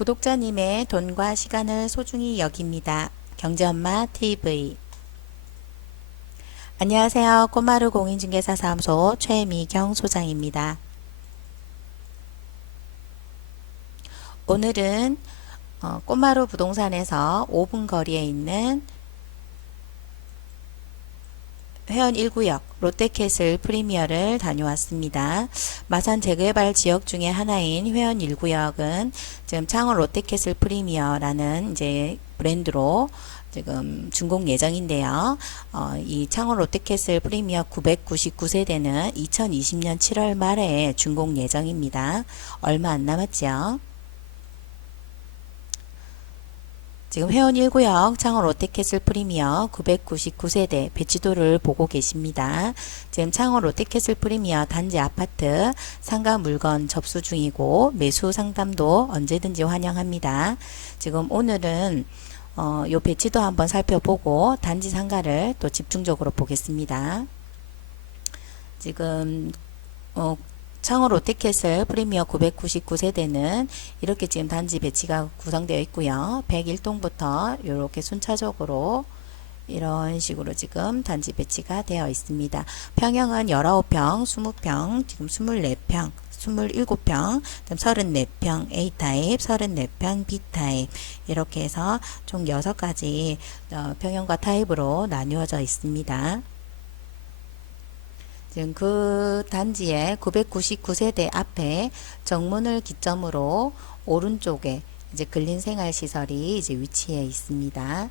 구독자님의 돈과 시간을 소중히 여깁니다. 경제엄마 TV 안녕하세요. 꼬마루 공인중개사 사무소 최미경 소장입니다. 오늘은 어, 꼬마루 부동산에서 5분 거리에 있는 회원 1구역 롯데캐슬 프리미어를 다녀왔습니다. 마산 재개발 지역 중에 하나인 회원 1구역은 지금 창원 롯데캐슬 프리미어라는 이제 브랜드로 지금 준공 예정인데요. 어, 이 창원 롯데캐슬 프리미어 999세대는 2020년 7월 말에 준공 예정입니다. 얼마 안 남았죠. 지금 회원 1구역 창원 롯데캐슬 프리미어 999세대 배치도를 보고 계십니다. 지금 창원 롯데캐슬 프리미어 단지 아파트 상가 물건 접수 중이고 매수 상담도 언제든지 환영합니다. 지금 오늘은 어, 요 배치도 한번 살펴보고 단지 상가를 또 집중적으로 보겠습니다. 지금 어, 창원 롯데캐슬 프리미어 999 세대는 이렇게 지금 단지 배치가 구성되어 있고요. 101동부터 이렇게 순차적으로 이런 식으로 지금 단지 배치가 되어 있습니다. 평형은 19평, 20평, 지금 24평, 27평, 34평 A타입, 34평 B타입 이렇게 해서 총 6가지 어, 평형과 타입으로 나누어져 있습니다. 지금 그 단지의 999세대 앞에 정문을 기점으로 오른쪽에 이제 근린생활시설이 이제 위치해 있습니다.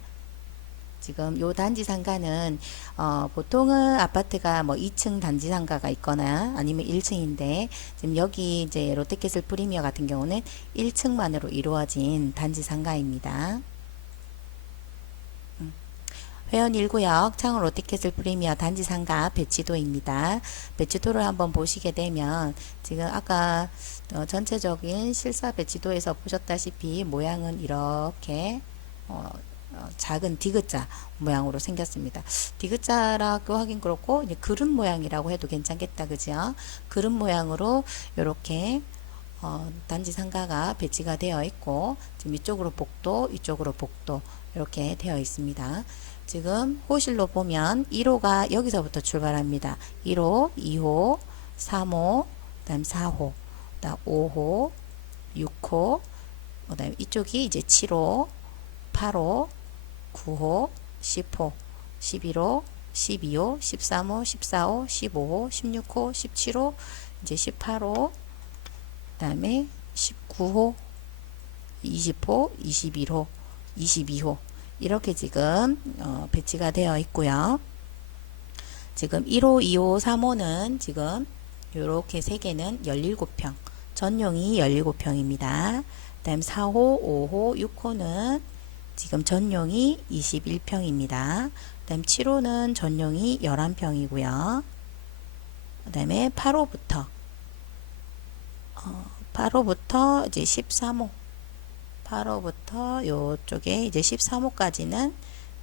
지금 요 단지 상가는 어, 보통은 아파트가 뭐 2층 단지 상가가 있거나 아니면 1층인데 지금 여기 이제 롯데캐슬 프리미어 같은 경우는 1층만으로 이루어진 단지 상가입니다. 회원 1구역 창원 롯데캐슬 프리미어 단지 상가 배치도입니다. 배치도를 한번 보시게 되면 지금 아까 어, 전체적인 실사 배치도에서 보셨다시피 모양은 이렇게 어, 어, 작은 디귿자 모양으로 생겼습니다. 디귿자라고 하긴 그렇고 그릇 모양이라고 해도 괜찮겠다 그죠? 그릇 모양으로 이렇게 어, 단지 상가가 배치가 되어 있고 지금 이쪽으로 복도 이쪽으로 복도 이렇게 되어 있습니다. 지금 호실로 보면 1호가 여기서부터 출발합니다. 1호, 2호, 3호, 그다음 4호, 그다음 5호, 6호, 그다음 이쪽이 이제 7호, 8호, 9호, 10호, 11호, 12호, 13호, 14호, 15호, 16호, 17호, 이제 18호, 그다음에 19호, 20호, 21호, 22호 이렇게 지금 어, 배치가 되어 있고요. 지금 1호, 2호, 3호는 지금 이렇게 세 개는 17평, 전용이 17평입니다. 그다음 4호, 5호, 6호는 지금 전용이 21평입니다. 그다음 7호는 전용이 11평이고요. 그다음에 8호부터 어, 8호부터 이제 13호 8호부터 요쪽에 이제 13호까지는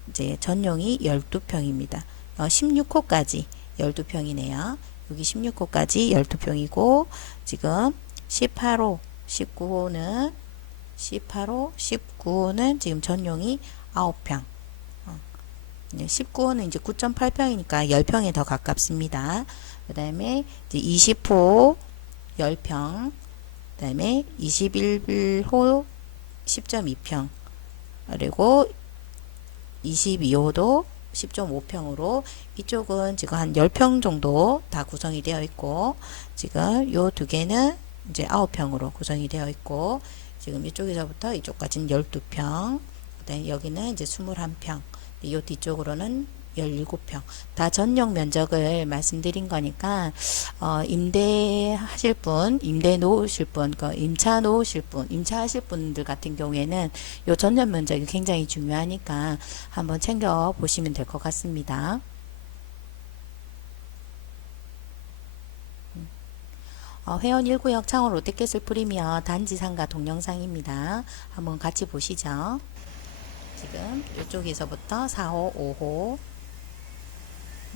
이제 전용이 12평입니다. 어, 16호까지 12평이네요. 여기 16호까지 12평이고 지금 18호, 19호는 18호, 19호는 지금 전용이 9평. 어, 19호는 이제 9.8평이니까 10평에 더 가깝습니다. 그 다음에 이제 20호 10평, 그 다음에 21호 10.2평. 그리고 22호도 10.5평으로 이쪽은 지금 한 10평 정도 다 구성이 되어 있고 지금 요 두 개는 이제 9평으로 구성이 되어 있고 지금 이쪽에서부터 이쪽까지는 12평 그다음에 여기는 이제 21평. 이 뒤쪽으로는 17평 다 전용 면적을 말씀드린 거니까 어, 임대하실 분, 임대 놓으실 분, 그 임차 놓으실 분, 임차하실 분들 같은 경우에는 요 전용 면적이 굉장히 중요하니까 한번 챙겨 보시면 될 것 같습니다. 어, 회원 1구역 창원 롯데캐슬 프리미어 단지 상가 동영상입니다. 한번 같이 보시죠. 지금 이쪽에서부터 4호, 5호,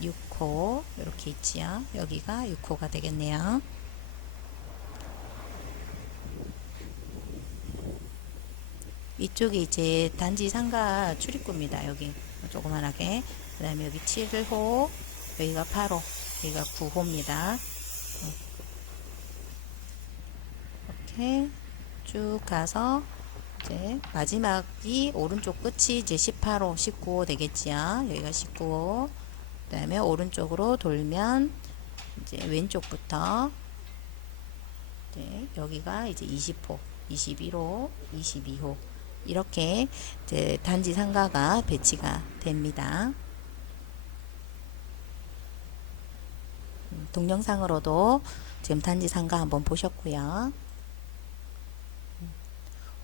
6호 이렇게 있지요. 여기가 6호가 되겠네요. 이쪽이 이제 단지 상가 출입구입니다. 여기 조그만하게. 그 다음에 여기 7호, 여기가 8호, 여기가 9호입니다. 이렇게 쭉 가서 이제 마지막이 오른쪽 끝이 이제 18호, 19호 되겠지요. 여기가 19호. 그 다음에 오른쪽으로 돌면 이제 왼쪽부터 이제 여기가 이제 20호, 21호, 22호 이렇게 이제 단지 상가가 배치가 됩니다. 음, 동영상으로도 지금 단지 상가 한번 보셨고요. 음,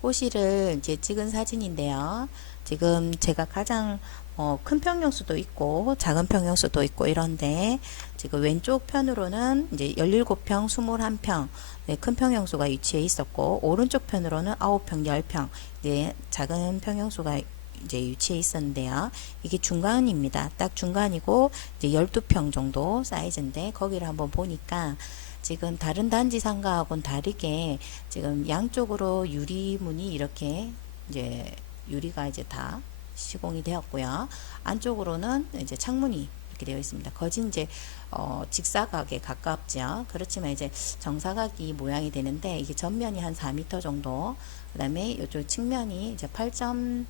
호실을 이제 찍은 사진인데요. 지금 제가 가장 어, 큰 평형수도 있고 작은 평형수도 있고 이런데 지금 왼쪽 편으로는 이제 17평, 21평 네, 큰 평형수가 위치해 있었고 오른쪽 편으로는 9평, 10평 네, 작은 평형수가 이제 위치해 있었는데요. 이게 중간입니다. 딱 중간이고 이제 12평 정도 사이즈인데 거기를 한번 보니까 지금 다른 단지 상가하고는 다르게 지금 양쪽으로 유리문이 이렇게 이제 유리가 이제 다 시공이 되었고요. 안쪽으로는 이제 창문이 이렇게 되어 있습니다. 거진 이제 어, 직사각에 가깝죠. 그렇지만 이제 정사각이 모양이 되는데 이게 전면이 한 4m 정도, 그다음에 이쪽 측면이 이제 8점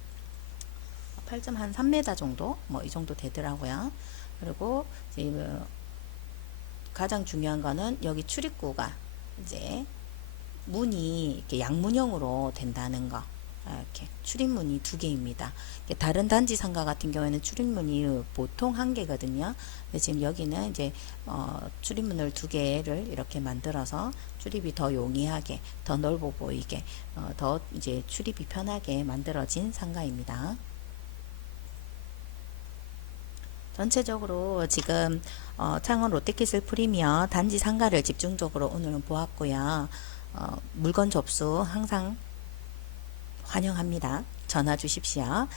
8점 한 3m 정도 뭐 이 정도 되더라고요. 그리고 이제 뭐 가장 중요한 거는 여기 출입구가 이제 문이 이렇게 양문형으로 된다는 거. 이렇게 출입문이 두 개입니다. 다른 단지 상가 같은 경우에는 출입문이 보통 한 개거든요. 근데 지금 여기는 이제 어, 출입문을 두 개를 이렇게 만들어서 출입이 더 용이하게, 더 넓어 보이게, 어, 더 이제 출입이 편하게 만들어진 상가입니다. 전체적으로 지금 어, 창원 롯데캐슬 프리미어 단지 상가를 집중적으로 오늘은 보았고요. 어, 물건 접수 항상 환영합니다. 전화 주십시오.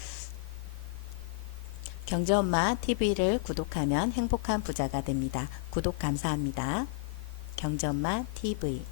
경제엄마 TV를 구독하면 행복한 부자가 됩니다. 구독 감사합니다. 경제엄마 TV